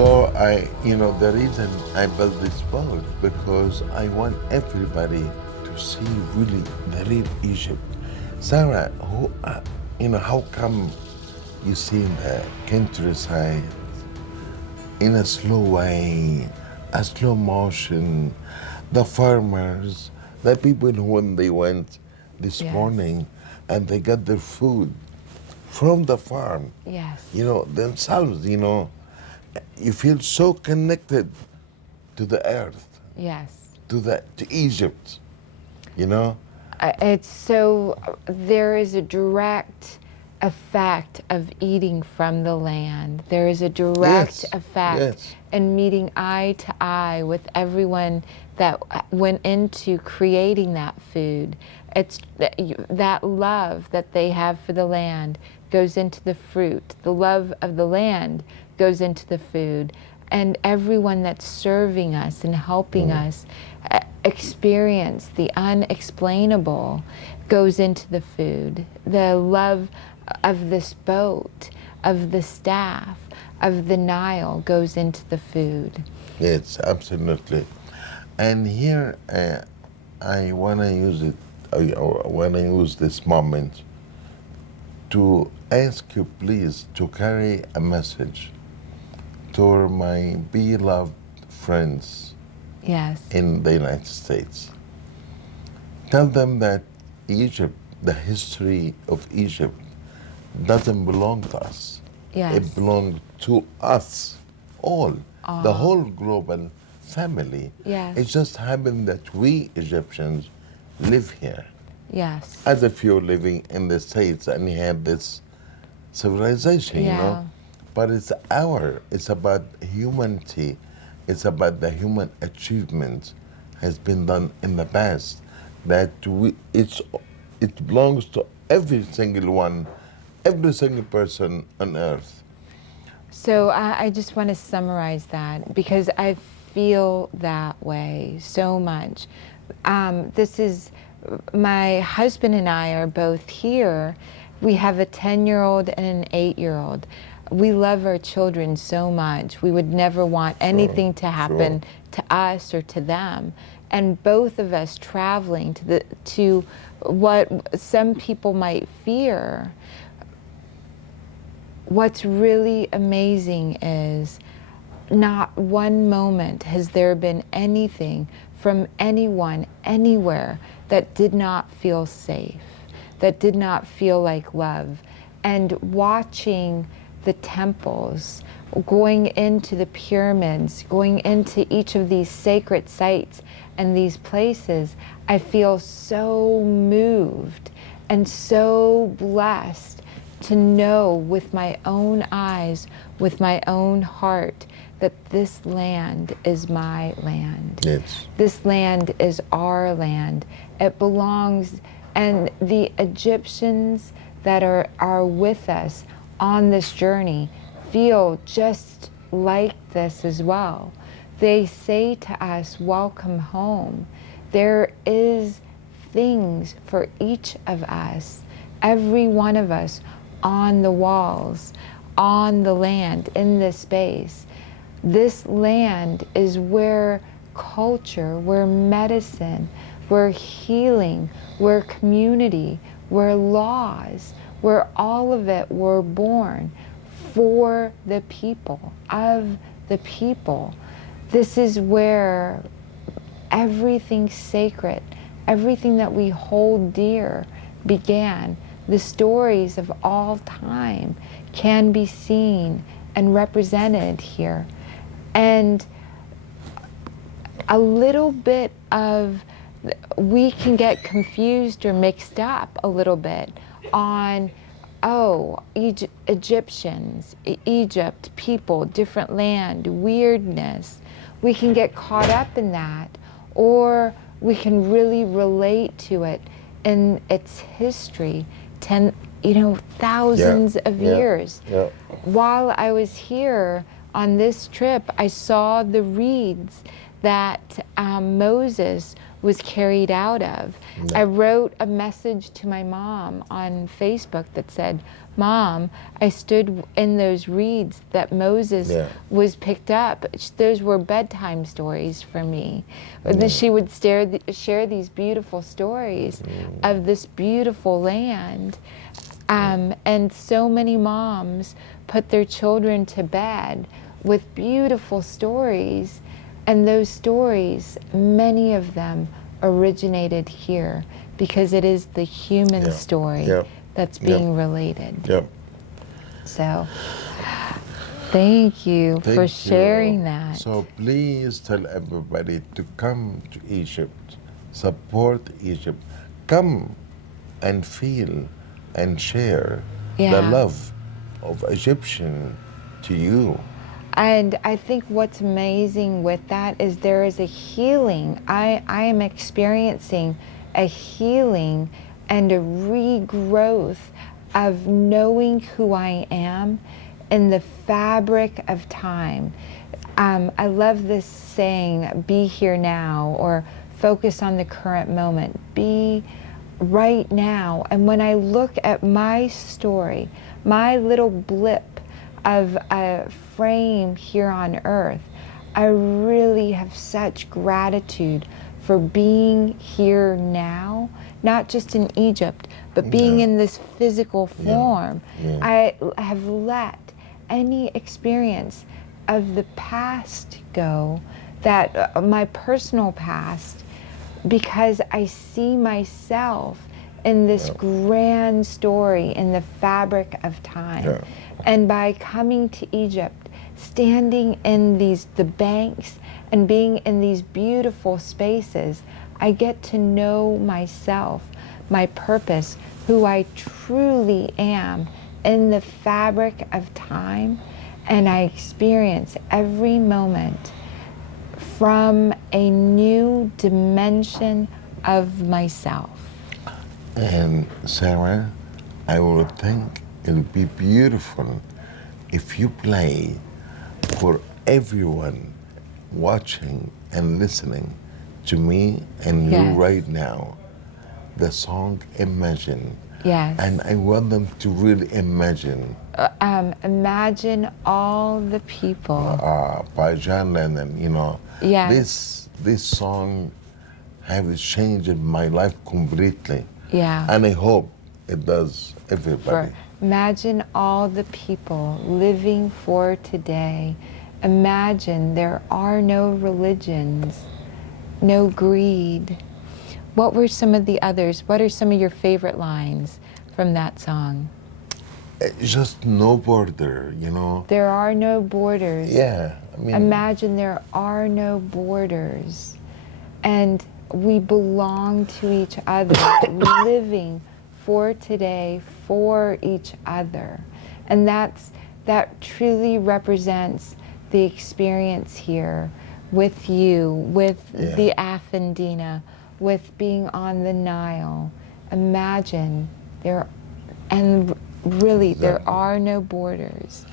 So the reason I built this boat because I want everybody to see really the real Egypt. Sarah, how come you see the countryside in a slow way, a slow motion, the farmers, the people who when they went this Yes. morning and they got their food from the farm, Yes. themselves, you feel so connected to the earth, Yes. to Egypt, you know? It's so, there is a direct effect of eating from the land. There is a direct Yes, effect yes. in meeting eye to eye with everyone that went into creating that food. It's that love that they have for the land goes into the fruit. The love of the land goes into the food. And everyone that's serving us and helping us experience the unexplainable goes into the food. The love of this boat, of the staff, of the Nile goes into the food. Yes, absolutely. And here I want to use it, or want to use this moment to ask you please to carry a message to my beloved friends Yes. in the United States. Tell them that Egypt, the history of Egypt, doesn't belong to us. Yes. It belongs to us all, the All. whole global family. Yes. It just happened that we Egyptians live here, Yes. as if you're living in the States and you have this civilization, Yeah. But it's about humanity, it's about the human achievement has been done in the past, that it belongs to every single one, every single person on earth. So I just want to summarize that because I feel that way so much. This is, my husband and I are both here. We have a 10-year-old and an 8-year-old. We love our children so much. We would never want anything to happen to us or to them. And both of us traveling to what some people might fear. What's really amazing is not one moment has there been anything from anyone, anywhere, that did not feel safe, that did not feel like love. And watching the temples, going into the pyramids, going into each of these sacred sites and these places, I feel so moved and so blessed to know with my own eyes, with my own heart, that this land is my land. Yes. This land is our land. It belongs, and the Egyptians that are with us on this journey feel just like this as well. They say to us, welcome home. There is things for each of us, every one of us, on the walls, on the land, in this space. This land is where culture, where medicine, where healing, where community, where laws, where all of it were born for the people, of the people. This is where everything sacred, everything that we hold dear began. The stories of all time can be seen and represented here. And a little bit of, we can get confused or mixed up a little bit on, Egyptians, Egypt, people, different land, weirdness. We can get caught up in that, or we can really relate to it in its history, thousands of years. Yeah. While I was here on this trip, I saw the reeds that Moses was carried out of. I wrote a message to my mom on Facebook that said, Mom, I stood in those reeds that Moses was picked up. Those were bedtime stories for me. Then she would share these beautiful stories of this beautiful land. And so many moms put their children to bed with beautiful stories. And those stories, many of them originated here because it is the human story that's being related. So, thank you for sharing that. So please tell everybody to come to Egypt, support Egypt, come and feel and share the love of Egyptian to you. And I think what's amazing with that is there is a healing. I am experiencing a healing and a regrowth of knowing who I am in the fabric of time. I love this saying, be here now, or focus on the current moment. Be right now. And when I look at my story, my little blip of a frame here on earth, I really have such gratitude for being here now, not just in Egypt, but being in this physical form. I have let any experience of the past go, that my personal past, because I see myself in this grand story in the fabric of time. And by coming to Egypt, standing in the banks and being in these beautiful spaces, I get to know myself, my purpose, who I truly am in the fabric of time, and I experience every moment from a new dimension of myself. And Sarah, I would think it'll be beautiful if you play for everyone watching and listening to me and you right now the song Imagine. And I want them to really imagine. Imagine all the people. By John Lennon, you know. This song has changed my life completely. And I hope it does everybody. Imagine all the people living for today. Imagine there are no religions, no greed. What were some of the others? What are some of your favorite lines from that song? Just no border, you know. There are no borders. I mean, imagine there are no borders. And we belong to each other, living for today, for each other. And that truly represents the experience here with you, with the Afandina, with being on the Nile. Imagine there are no borders.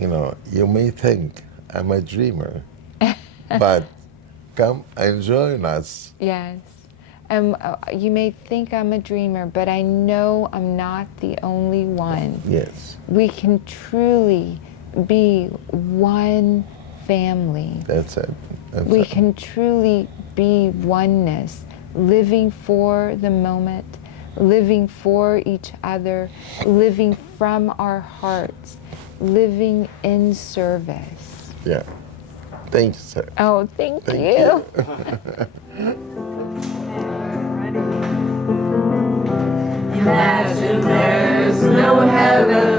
You know, you may think I'm a dreamer, but come and join us. Yes. You may think I'm a dreamer, but I know I'm not the only one. Yes. We can truly be one family. That's it. We can truly be oneness, living for the moment, living for each other, living from our hearts, living in service. Yeah. Thank you, sir. Oh, thank you. Imagine there's no heaven.